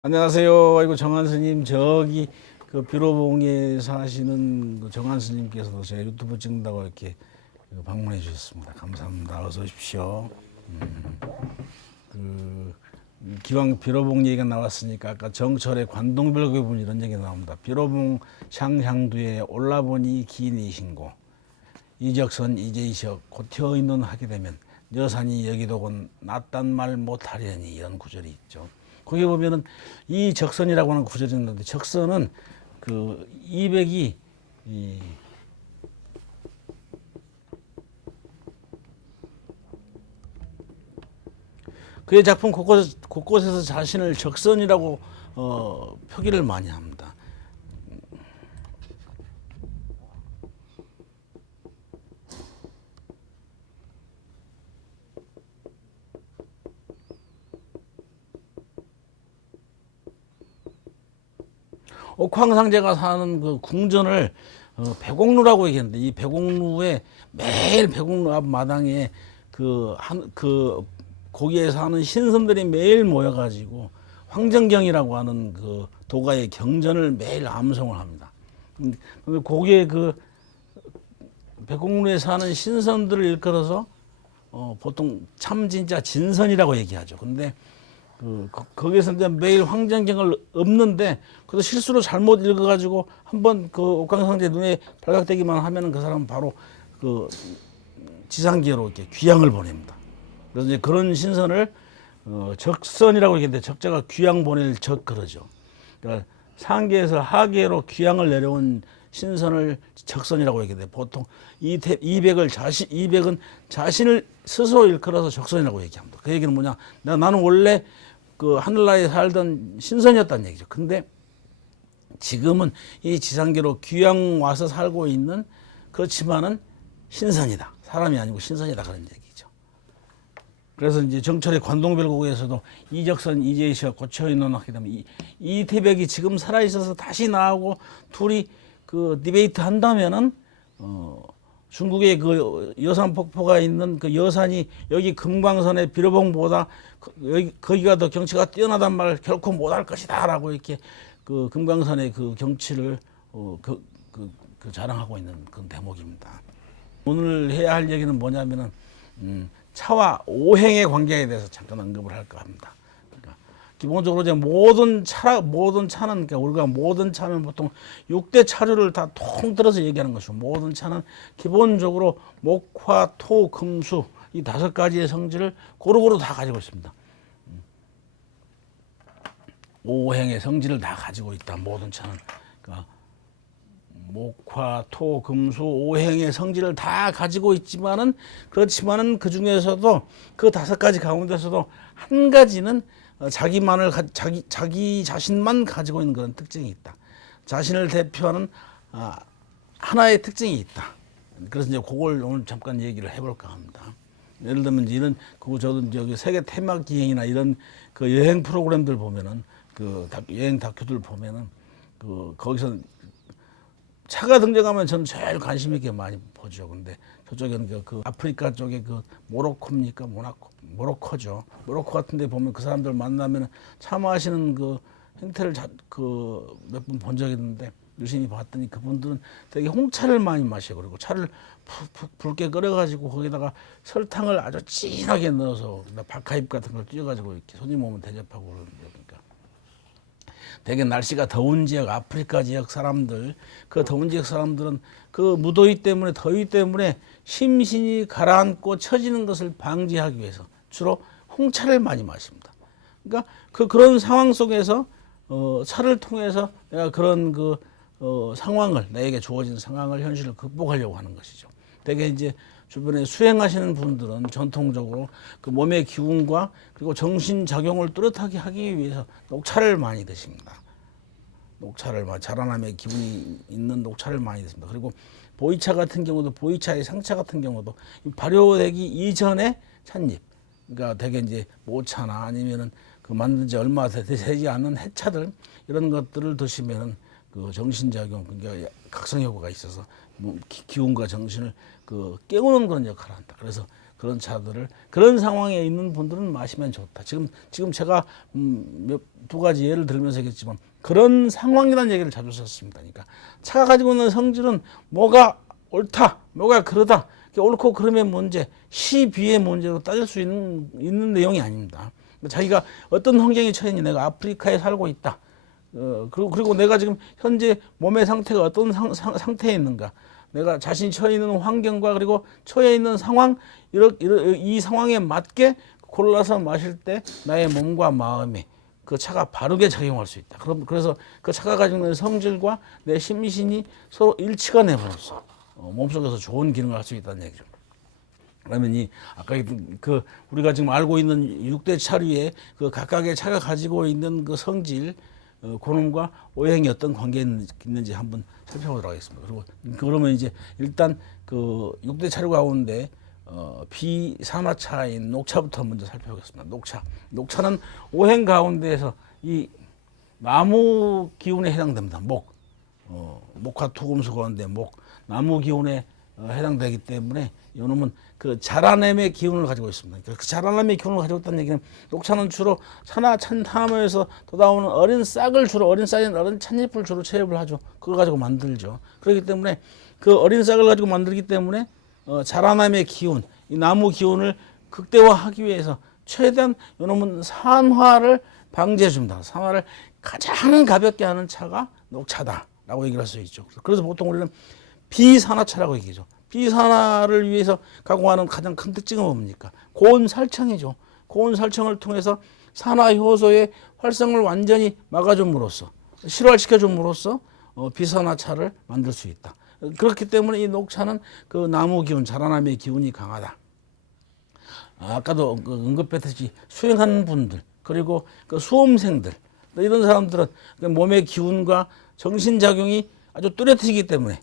안녕하세요. 아이고 정한 스님, 저기 그 비로봉에 사시는 그 정한 스님께서도 제 유튜브 찍는다고 이렇게 방문해 주셨습니다. 감사합니다. 어서 오십시오. 그 기왕 비로봉 얘기가 나왔으니까 아까 정철의 관동별교 분 이런 얘기 나옵니다. 비로봉 샹향두에 올라보니 기인이신고 이적선 이제이적 고태어 있는 하게 되면 여산이 여기도건 낫단 말 못하려니 이런 구절이 있죠. 거기 보면은 이 적선이라고 하는 구절이 있는데 적선은 그 200이 이 그의 작품 곳곳에서 자신을 적선이라고 표기를 많이 합니다. 옥황상제가 사는 그 궁전을 백옥루라고 얘기했는데 이 백옥루에 매일 백옥루 앞 마당에 그 거기에 사는 신선들이 매일 모여가지고 황정경이라고 하는 그 도가의 경전을 매일 암송을 합니다. 근데 거기에 그 백옥루에 사는 신선들을 일컬어서 보통 참 진짜 진선이라고 얘기하죠. 근데 거기서 이제 매일 황정경을 읊는데 그래도 실수로 잘못 읽어가지고 한번 그 옥황상제 눈에 발각되기만 하면은 그 사람은 바로 그 지상계로 이렇게 귀양을 보냅니다. 그래서 이제 그런 신선을 적선이라고 얘기했는데 적자가 귀양 보낼 적 그러죠. 그러니까 상계에서 하계로 귀양을 내려온 신선을 적선이라고 얘기해요. 보통 이백은 자신을 스스로 일컬어서 적선이라고 얘기합니다. 그 얘기는 뭐냐? 나는 원래 그 하늘나라에 살던 신선이었다는 얘기죠. 근데 지금은 이 지상계로 귀양 와서 살고 있는 그렇지만은 신선이다. 사람이 아니고 신선이다 그런 얘기죠. 그래서 이제 정철의 관동별곡에서도 이적선 이제이시가 고쳐 있는 하게 되면 이태백이 지금 살아 있어서 다시 나하고 둘이 그 디베이트 한다면은 중국의 그 여산 폭포가 있는 그 여산이 여기 금강산의 비로봉보다 거기가 더 경치가 뛰어나단 말을 결코 못할 것이다라고 이렇게 그 금강산의 그 경치를 자랑하고 있는 그런 대목입니다. 오늘 해야 할 얘기는 뭐냐면은 차와 오행의 관계에 대해서 잠깐 언급을 할까 합니다. 그러니까 기본적으로 이제 모든 차는 그러니까 우리가 모든 차는 보통 6대 차류를 다 통틀어서 얘기하는 것이고 모든 차는 기본적으로 목화, 토, 금수 이 5가지의 성질을 고루고루 다 가지고 있습니다. 오행의 성질을 다 가지고 있다. 모든 차는 그러니까 목화, 토, 금수, 오행의 성질을 다 가지고 있지만은 그렇지만은 그 중에서도 그 5가지 가운데서도 한 가지는 자기 자신만 가지고 있는 그런 특징이 있다. 자신을 대표하는 하나의 특징이 있다. 그래서 이제 그걸 오늘 잠깐 얘기를 해볼까 합니다. 예를 들면 이런 저도 저기 세계 테마 기행이나 이런 그 여행 프로그램들 보면은 그 여행 다큐들 보면은 거기서 차가 등장하면 저는 제일 관심 있게 많이 보죠. 근데 저쪽에는 그 아프리카 쪽에 그 모로코입니까? 모로코죠. 모로코 같은 데 보면 그 사람들 만나면 차 마시는 그 행태를 몇 번 본 적이 있는데 유심히 봤더니 그분들은 되게 홍차를 많이 마셔. 그리고 차를 푹 붉게 끓여가지고 거기다가 설탕을 아주 진하게 넣어서 박하잎 같은 걸 띄워가지고 이렇게 손님 오면 대접하고 그러는데 되게 날씨가 더운 지역 아프리카 지역 사람들 그 더운 지역 사람들은 그 무더위 때문에 더위 때문에 심신이 가라앉고 처지는 것을 방지하기 위해서 주로 홍차를 많이 마십니다. 그러니까 그런 상황 속에서 차를 통해서 내가 그런 상황을 나에게 주어진 상황을 현실을 극복하려고 하는 것이죠. 되게 이제 주변에 수행하시는 분들은 전통적으로 그 몸의 기운과 그리고 정신 작용을 뚜렷하게 하기 위해서 녹차를 많이 드십니다. 녹차를 자라남의 기분이 있는 녹차를 많이 드십니다. 그리고 보이차 같은 경우도 보이차의 상차 같은 경우도 발효되기 이전에 찻잎, 그러니까 되게 이제 모차나 아니면은 그 만든 지 얼마 되지 않은 해차들 이런 것들을 드시면은 그 정신작용, 그러니까 각성 효과가 있어서 기운과 정신을 깨우는 그런 역할을 한다. 그래서 그런 차들을 그런 상황에 있는 분들은 마시면 좋다. 지금 제가 두 가지 예를 들면서 얘기했지만 그런 상황이라는 얘기를 자주 썼습니다. 그러니까 차가 가지고 있는 성질은 뭐가 옳다, 뭐가 그러다, 옳고 그름의 문제, 시비의 문제로 따질 수 있는 내용이 아닙니다. 자기가 어떤 환경에 처해 있냐, 내가 아프리카에 살고 있다. 그리고 내가 지금 현재 몸의 상태가 어떤 상태에 있는가, 내가 자신이 처해 있는 환경과 그리고 처해 있는 상황, 이 상황에 맞게 골라서 마실 때 나의 몸과 마음이 그 차가 바르게 작용할 수 있다. 그래서 그 차가 가지고 있는 성질과 내 심신이 서로 일치가 내버려서 몸속에서 좋은 기능을 할 수 있다는 얘기죠. 그러면 아까 우리가 지금 알고 있는 6대 차류의 그 각각의 차가 가지고 있는 그 성질, 그놈과 오행이 어떤 관계가 있는지 한번 살펴보도록 하겠습니다. 그러면 이제 일단 그 6대 차류 가운데 비산화차인 녹차부터 먼저 살펴보겠습니다. 녹차는 오행 가운데에서 이 나무 기운에 해당됩니다. 목화 토금수 가운데 나무 기운에 해당되기 때문에 이놈은 그 자라냄의 기운을 가지고 있습니다. 그 자라냄의 기운을 가지고 있다는 얘기는 녹차는 주로 산나모에서 돋아오는 어린 찻잎을 주로 채입을 하죠. 그걸 가지고 만들죠. 그렇기 때문에 그 어린 싹을 가지고 만들기 때문에 자라남의 기운, 이 나무 기운을 극대화하기 위해서 최대한 이놈은 산화를 방지해 줍니다. 산화를 가장 가볍게 하는 차가 녹차다라고 얘기를 할 수 있죠. 그래서 보통 우리는 비산화차라고 얘기하죠. 비산화를 위해서 가공하는 가장 큰 특징은 뭡니까? 고온 살청이죠. 고온 살청을 통해서 산화 효소의 활성을 완전히 막아줌으로써, 실화시켜줌으로써 비산화차를 만들 수 있다. 그렇기 때문에 이 녹차는 그 나무 기운, 자라나미의 기운이 강하다. 아까도 언급했듯이 수행하는 분들, 그리고 그 수험생들, 이런 사람들은 몸의 기운과 정신작용이 아주 뚜렷하기 때문에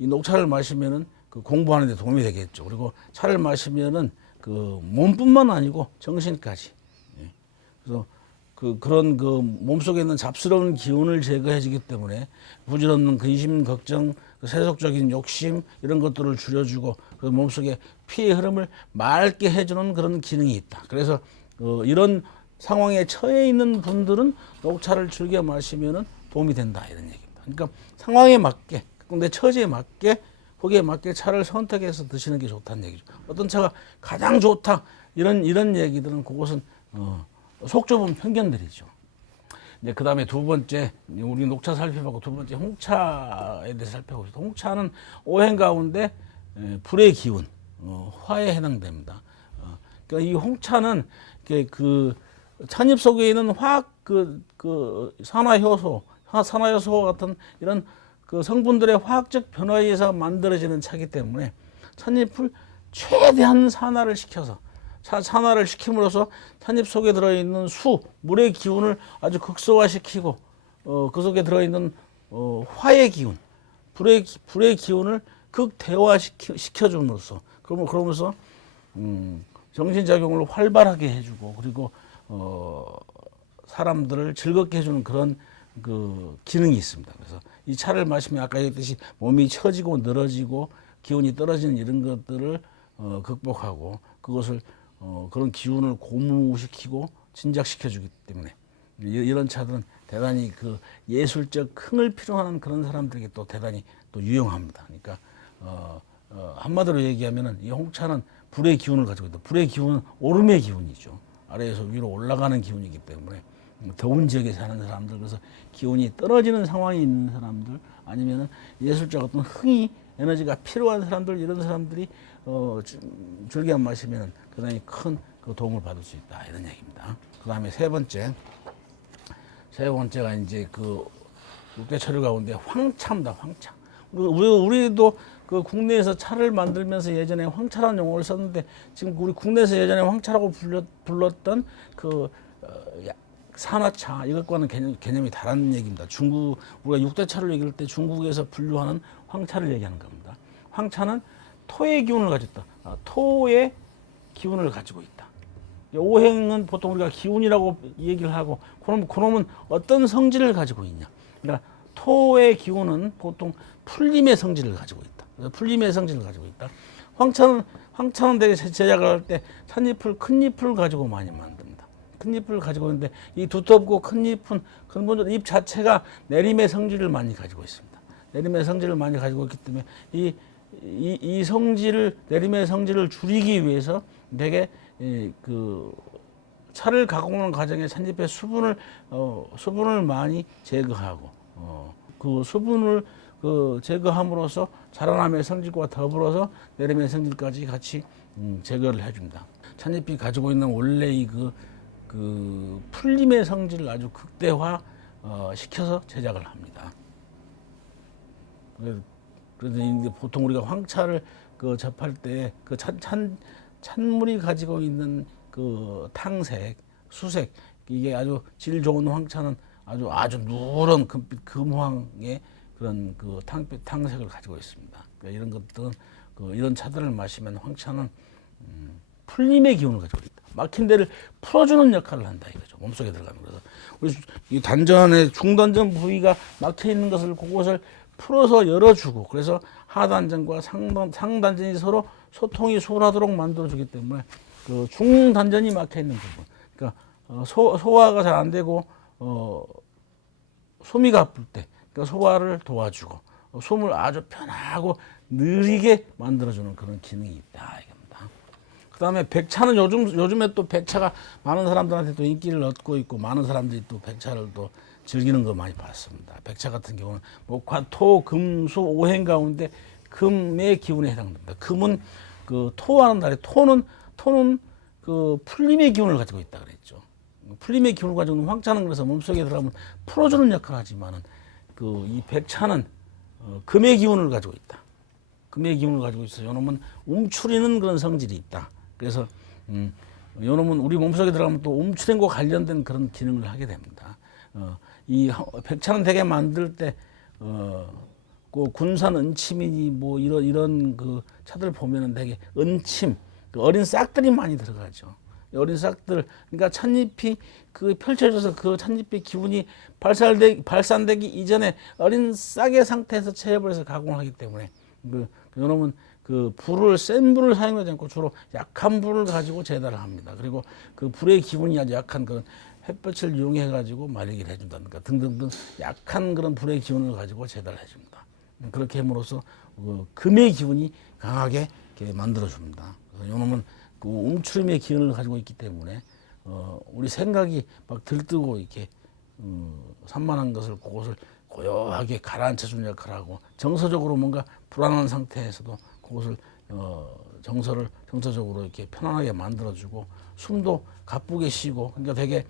이 녹차를 마시면은 그 공부하는 데 도움이 되겠죠. 그리고 차를 마시면은 그 몸뿐만 아니고 정신까지. 그래서 그런 몸속에 있는 잡스러운 기운을 제거해주기 때문에 부질없는 근심, 걱정, 세속적인 욕심 이런 것들을 줄여주고 그 몸속에 피의 흐름을 맑게 해주는 그런 기능이 있다. 그래서 이런 상황에 처해 있는 분들은 녹차를 즐겨 마시면은 도움이 된다 이런 얘기입니다. 그러니까 상황에 맞게, 내 처지에 맞게, 거기에 맞게 차를 선택해서 드시는 게 좋다는 얘기죠. 어떤 차가 가장 좋다 이런 얘기들은 그것은 속 좁은 편견들이죠. 이제 그 다음에 두 번째, 우리 녹차 살펴보고 두 번째 홍차에 대해서 살펴보겠습니다. 홍차는 오행 가운데 불의 기운, 화에 해당됩니다. 그러니까 이 홍차는 그 찻잎 속에 있는 화학 산화효소 같은 이런 그 성분들의 화학적 변화에 의해서 만들어지는 차이기 때문에 찻잎을 최대한 산화를 시킴으로써 찻잎 속에 들어있는 물의 기운을 아주 극소화시키고 그 속에 들어있는 화의 기운, 불의 기운을 극대화시켜줌으로써 그러면서 정신작용을 활발하게 해주고 그리고 사람들을 즐겁게 해주는 그런 그 기능이 있습니다. 그래서 이 차를 마시면 아까 얘기했듯이 몸이 처지고 늘어지고 기운이 떨어지는 이런 것들을 극복하고 그것을 그런 기운을 고무시키고 진작시켜주기 때문에 이런 차들은 대단히 그 예술적 흥을 필요하는 그런 사람들에게 또 대단히 또 유용합니다. 그러니까 한마디로 얘기하면은 이 홍차는 불의 기운을 가지고 있다. 불의 기운은 오름의 기운이죠. 아래에서 위로 올라가는 기운이기 때문에 더운 지역에 사는 사람들, 그래서 기운이 떨어지는 상황이 있는 사람들, 아니면은 예술적 어떤 흥이 에너지가 필요한 사람들, 이런 사람들이 즐겨 마시면 그다음에 큰 그 도움을 받을 수 있다 이런 얘기입니다. 그다음에 세 번째가 이제 그 6대 차류 가운데 황차입니다. 황차. 우리도 그 국내에서 차를 만들면서 예전에 황차라는 용어를 썼는데 지금 우리 국내에서 예전에 황차라고 불렀던 그 산화차 이것과는 개념이 다른 얘기입니다. 우리가 6대 차를 얘기할 때 중국에서 분류하는 황차를 얘기하는 겁니다. 황차는 토의 기운을 가지고 있다. 토의 기운을 가지고 있다. 오행은 보통 우리가 기운이라고 얘기를 하고 그러면 어떤 성질을 가지고 있냐. 그러니까 토의 기운은 보통 풀림의 성질을 가지고 있다. 풀림의 성질을 가지고 있다. 황차는 되게 제작을 할 때 찻잎을 큰 잎을 가지고 많이 만듭니다. 큰 잎을 가지고 있는데 이 두텁고 큰 잎은 근본적으로 잎 자체가 내림의 성질을 많이 가지고 있습니다. 내림의 성질을 많이 가지고 있기 때문에 이 성질을 내림의 성질을 줄이기 위해서 되게 그 차를 가공하는 과정에 찻잎의 수분을 많이 제거하고 그 수분을 제거함으로써 자라남의 성질과 더불어서 내림의 성질까지 같이 제거를 해줍니다. 찻잎이 가지고 있는 원래 그 풀림의 성질을 아주 극대화 시켜서 제작을 합니다. 그래서 이제 보통 우리가 황차를 접할 때 그 찬물이 가지고 있는 그 탕색, 수색, 이게 아주 질 좋은 황차는 아주 누런 금빛 금황의 그런 그 탕색을 가지고 있습니다. 그러니까 이런 것들은 이런 차들을 마시면 황차는 풀림의 기운을 가지고 있다. 막힌 데를 풀어주는 역할을 한다 이거죠. 몸속에 들어가는. 그래서 우리 이 단전의 중단전 부위가 막혀 있는 것을 그곳을 풀어서 열어주고, 그래서 하단전과 상단전이 서로 소통이 수월하도록 만들어주기 때문에 그 중단전이 막혀 있는 부분, 그러니까 소화가 잘 안 되고 소미가 아플 때, 그러니까 소화를 도와주고 숨을 아주 편하고 느리게 만들어주는 그런 기능이 있다 이겁니다. 그다음에 백차는 요즘에 또 백차가 많은 사람들한테 또 인기를 얻고 있고, 많은 사람들이 또 백차를 또 즐기는 거 많이 봤습니다. 백차 같은 경우는 목화, 토, 금, 수, 오행 가운데 금의 기운에 해당됩니다. 금은 그 토하는 달에, 토는 그 풀림의 기운을 가지고 있다 그랬죠. 풀림의 기운을 가지고 있는 황차는 그래서 몸속에 들어가면 풀어주는 역할을 하지만은 이 백차는 금의 기운을 가지고 있다. 금의 기운을 가지고 있어요. 요놈은 움츠리는 그런 성질이 있다. 그래서 요놈은 우리 몸속에 들어가면 또 움츠린 거 관련된 그런 기능을 하게 됩니다. 이 백차는 되게 만들 때 그 군산 은침이니 뭐 이런 그 차들 보면은 되게 은침, 그 어린 싹들이 많이 들어가죠. 어린 싹들, 그러니까 찻잎이 펼쳐져서 그 찻잎의 기운이 발산되기 이전에 어린 싹의 상태에서 체협을 해서 가공을 하기 때문에 요놈은 센 불을 사용하지 않고 주로 약한 불을 가지고 제달을 합니다. 그리고 그 불의 기운이 아주 약한 그런 햇볕을 이용해 가지고 마르기를 해준다든가 등등등 약한 그런 불의 기운을 가지고 제달을 해줍니다. 그렇게 함으로써 금의 기운이 강하게 이렇게 만들어줍니다. 요놈은 그 움츠림의 기운을 가지고 있기 때문에 우리 생각이 막 들뜨고 이렇게 산만한 것을 그것을 고요하게 가라앉혀주는 역할을 하고, 정서적으로 뭔가 불안한 상태에서도 그것을 정서적으로 이렇게 편안하게 만들어주고, 숨도 가쁘게 쉬고, 그러니까 되게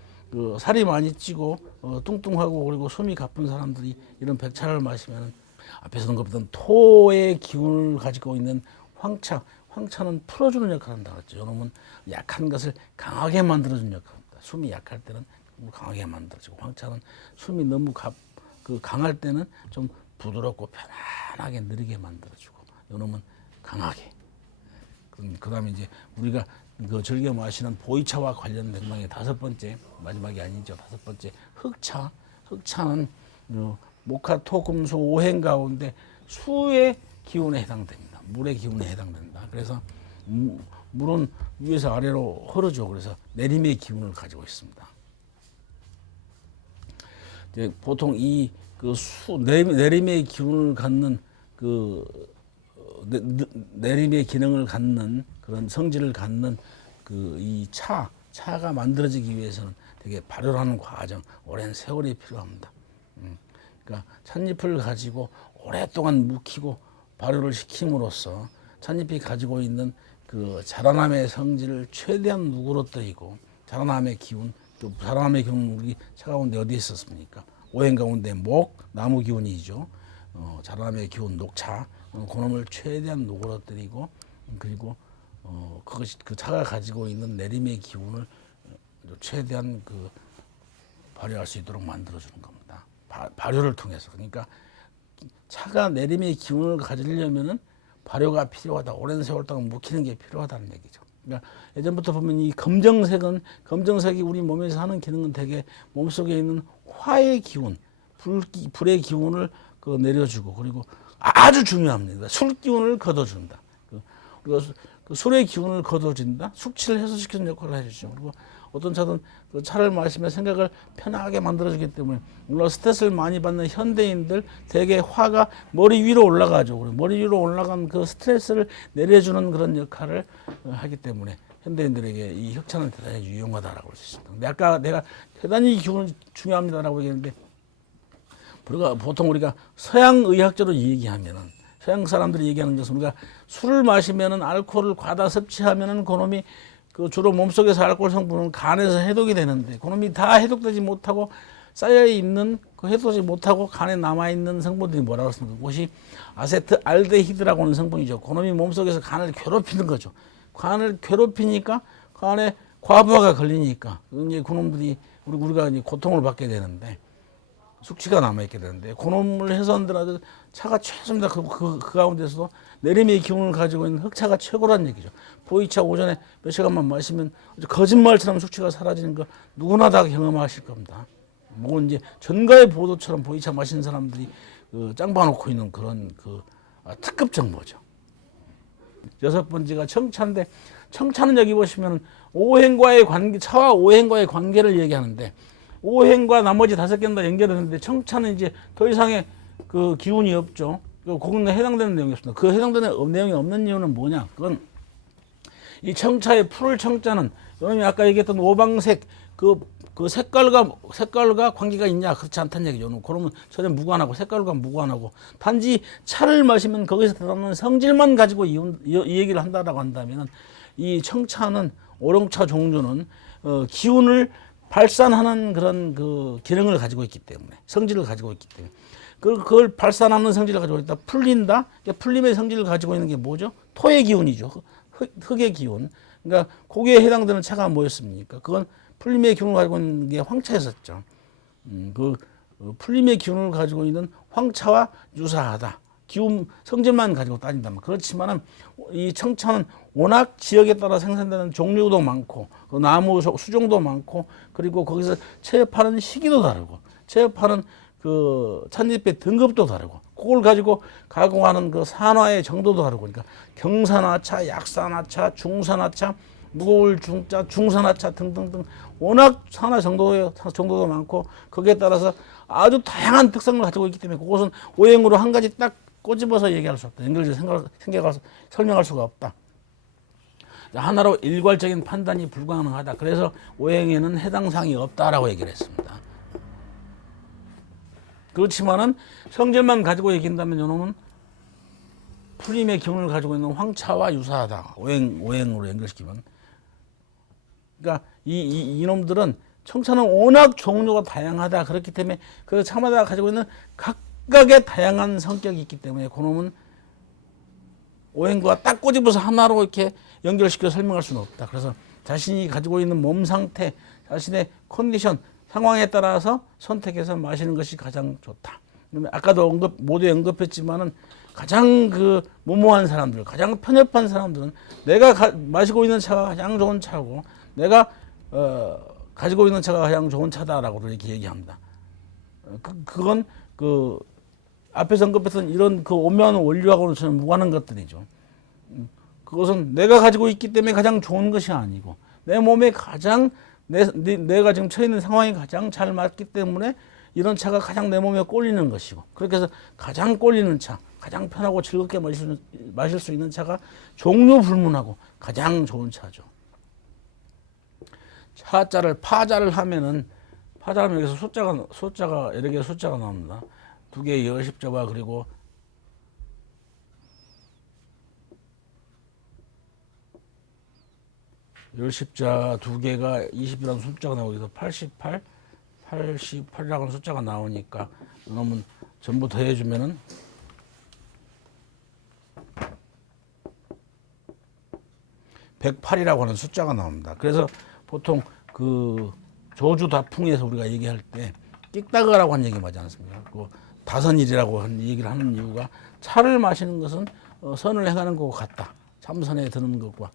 살이 많이 찌고 뚱뚱하고 그리고 숨이 가쁜 사람들이 이런 백차를 마시면 앞에서 언급했던 토의 기운을 가지고 있는 황차는 풀어주는 역할을 한다 그랬죠. 요놈은 약한 것을 강하게 만들어주는 역할입니다. 숨이 약할 때는 강하게 만들어지고, 황차는 숨이 너무 강할 때는 좀 부드럽고 편안하게 느리게 만들어주고, 요놈은 강하게. 그다음에 이제 우리가 즐겨 마시는 보이차와 관련된 방의 다섯 번째, 마지막이 아니죠. 다섯 번째 흑차. 흑차는 목화, 토, 금, 수, 오행 가운데 수의 기운에 해당됩니다. 물의 기운에 해당된다. 그래서 물은 위에서 아래로 흐르죠. 그래서 내림의 기운을 가지고 있습니다. 이제 보통 내림의 기운을 갖는 내림의 기능을 갖는 그런 성질을 갖는 이 차가 만들어지기 위해서는 되게 발효하는 과정, 오랜 세월이 필요합니다. 그러니까 찻잎을 가지고 오랫동안 묵히고 발효를 시킴으로써 찻잎이 가지고 있는 그 자라남의 성질을 최대한 누그러뜨리고, 자라남의 기운, 또 자라남의 기운, 우리 차 가운데 어디 있었습니까? 오행 가운데 목, 나무 기운이죠. 자라남의 기운, 녹차, 그놈을 최대한 누그러뜨리고, 그리고 그것이 그 차가 가지고 있는 내림의 기운을 최대한 발효할 수 있도록 만들어주는 겁니다. 발효를 통해서. 그러니까 차가 내림의 기운을 가지려면은 발효가 필요하다. 오랜 세월 동안 묵히는 게 필요하다는 얘기죠. 그러니까 예전부터 보면 이 검정색이 우리 몸에서 하는 기능은 되게 몸속에 있는 화의 기운, 불의 기운을 내려주고, 그리고 아주 중요합니다. 술 기운을 걷어준다. 우리가 그 술의 기운을 거둬준다. 숙취를 해소시키는 역할을 해주죠. 그리고 어떤 차든 그 차를 마시면 생각을 편하게 만들어주기 때문에 물론 스트레스를 많이 받는 현대인들 대개 화가 머리 위로 올라가죠. 머리 위로 올라간 그 스트레스를 내려주는 그런 역할을 하기 때문에 현대인들에게 이 흑차는 대단히 유용하다라고 할 수 있습니다. 근데 아까 내가 대단히 기운이 중요합니다라고 얘기했는데 보통 우리가 서양 의학적으로 얘기하면은 서양 사람들이 얘기하는 것은 우리가 술을 마시면은 알코올을 과다 섭취하면은 그놈이 그 주로 몸속에서 알코올 성분은 간에서 해독이 되는데 그놈이 다 해독되지 못하고 쌓여 있는 그 해독되지 못하고 간에 남아 있는 성분들이 뭐라고 했습니까? 그것이 아세트알데히드라고 하는 성분이죠. 그놈이 몸속에서 간을 괴롭히는 거죠. 간을 괴롭히니까 간에 과부하가 걸리니까 이제 그놈들이 우리가 이제 고통을 받게 되는데 숙취가 남아있게 되는데 그놈을 해서한들아도 차가 최고입니다. 그 가운데서도 내림의 기운을 가지고 있는 흑차가 최고라는 얘기죠. 보이차 오전에 몇 시간만 마시면 거짓말처럼 숙취가 사라지는 거 누구나 다 경험하실 겁니다. 뭐 이제 전가의 보도처럼 보이차 마시는 사람들이 짱 봐놓고 있는 그런 특급 정보죠. 여섯 번째가 청차인데 청차는 여기 보시면 오행과의 관계, 차와 오행과의 관계를 얘기하는데 오행과 나머지 다섯 개는 다 연결했는데 청차는 이제 더 이상의 그 기운이 없죠. 그거는 해당되는 내용이 없습니다. 그 해당되는 내용이 없는 이유는 뭐냐? 그건 이 청차의 풀을 청자는 여러분이 아까 얘기했던 오방색 그 색깔과 관계가 있냐? 그렇지 않다는 얘기죠. 그러면 전혀 무관하고 색깔과 무관하고 단지 차를 마시면 거기서 드러나는 성질만 가지고 이 얘기를 한다라고 한다면 이 청차는 오롱차 종류는 기운을 발산하는 그런 그 기능을 가지고 있기 때문에 성질을 가지고 있기 때문에 그걸 발산하는 성질을 가지고 있다. 풀린다. 풀림의 성질을 가지고 있는 게 뭐죠? 토의 기운이죠. 흙의 기운. 그러니까 거기에 해당되는 차가 뭐였습니까? 그건 풀림의 기운을 가지고 있는 게 황차였었죠. 풀림의 기운을 가지고 있는 황차와 유사하다. 기운 성질만 가지고 따진다면 그렇지만은 이 청차는 워낙 지역에 따라 생산되는 종류도 많고 그 나무 수종도 많고 그리고 거기서 채집하는 시기도 다르고 채집하는 그 찻잎의 등급도 다르고 그걸 가지고 가공하는 그 산화의 정도도 다르고 그러니까 경산화차, 약산화차, 중산화차, 무거울 중자, 중산화차 등등등 워낙 산화 정도도 많고 거기에 따라서 아주 다양한 특성을 가지고 있기 때문에 그것은 오행으로 한 가지 딱 꼬집어서 얘기할 수 없다. 연결해서 생각해서 설명할 수가 없다. 하나로 일괄적인 판단이 불가능하다. 그래서 오행에는 해당 사항이 없다라고 얘기를 했습니다. 그렇지만은 성질만 가지고 얘기한다면 요놈은 풀림의 기운을 가지고 있는 황차와 유사하다. 오행으로 연결시키면. 그러니까 이놈들은 청차는 워낙 종류가 다양하다. 그렇기 때문에 그 차마다 가지고 있는 각각의 다양한 성격이 있기 때문에 그놈은 오행과 딱 꼬집어서 하나로 이렇게 연결시켜 설명할 수는 없다. 그래서 자신이 가지고 있는 몸 상태, 자신의 컨디션, 상황에 따라서 선택해서 마시는 것이 가장 좋다. 아까도 모두 언급했지만은 가장 그 무모한 사람들, 가장 편협한 사람들은 내가 마시고 있는 차가 가장 좋은 차고 내가 가지고 있는 차가 가장 좋은 차다라고 이렇게 얘기합니다. 그건 앞에서 언급했던 이런 그 오묘한 원리하고는 전혀 무관한 것들이죠. 그것은 내가 가지고 있기 때문에 가장 좋은 것이 아니고 내 몸에 가장 내가 지금 처해 있는 상황이 가장 잘 맞기 때문에 이런 차가 가장 내 몸에 꼴리는 것이고 그렇게 해서 가장 꼴리는 차, 가장 편하고 즐겁게 마실 수 있는 차가 종류 불문하고 가장 좋은 차죠. 파자를 하면은 여기서 숫자가 여러 개의 숫자가 나옵니다. 두 개의 열십자와 그리고 열십자 두 개가 20이라는 숫자가 나오고 여기서 88이라는 숫자가 나오니까 그러면 전부 더해주면은 108이라고 하는 숫자가 나옵니다. 그래서 보통 그 조주다풍에서 우리가 얘기할 때 끽다그라고 하는 얘기 맞지 않습니까? 그 다선일이라고 하는 얘기를 하는 이유가 차를 마시는 것은 선을 행하는 것과 같다. 참선에 드는 것과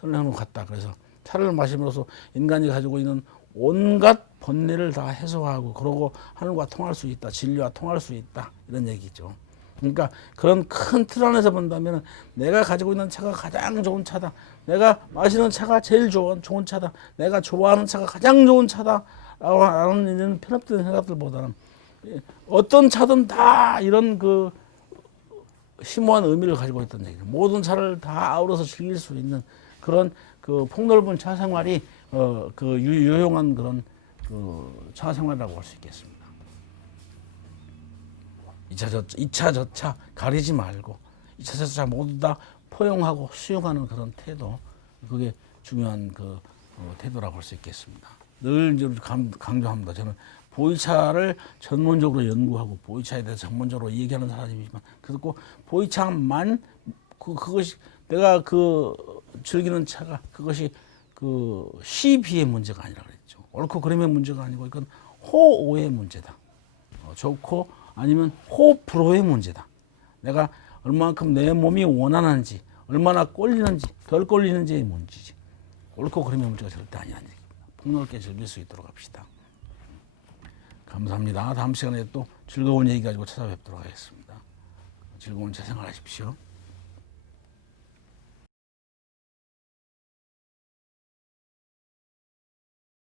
선을 행하는 것 같다. 그래서 차를 마심으로써 인간이 가지고 있는 온갖 번뇌를 다 해소하고 그러고 하늘과 통할 수 있다. 진리와 통할 수 있다. 이런 얘기죠. 그러니까 그런 큰 틀 안에서 본다면 내가 가지고 있는 차가 가장 좋은 차다. 내가 마시는 차가 제일 좋은 차다. 내가 좋아하는 차가 가장 좋은 차다. 라는 이런 편협된 생각들보다는 어떤 차든 다 이런 그 심오한 의미를 가지고 있다는 얘기죠. 모든 차를 다 아우러서 즐길 수 있는 그런 그 폭넓은 차 생활이 그 유용한 그런 그 차 생활이라고 할 수 있겠습니다. 이차 저차 가리지 말고 이차 저차 모두 다 포용하고 수용하는 그런 태도, 그게 중요한 그 태도라고 할 수 있겠습니다. 늘 강조합니다. 저는 보이차를 전문적으로 연구하고 보이차에 대해서 전문적으로 얘기하는 사람이지만 그렇고 보이차만 그것이 내가 그 즐기는 차가 그것이 그 시비의 문제가 아니라 그랬죠. 옳고 그름의 문제가 아니고 이건 호오의 문제다. 좋고 아니면 호불호의 문제다. 내가 얼마만큼 내 몸이 원하는지, 얼마나 꼴리는지, 덜 꼴리는지의 문제지. 옳고 그름의 문제가 절대 아니라는 얘기입니다. 폭넓게 즐길 수 있도록 합시다. 감사합니다. 다음 시간에 또 즐거운 얘기 가지고 찾아뵙도록 하겠습니다. 즐거운 차 생활하십시오.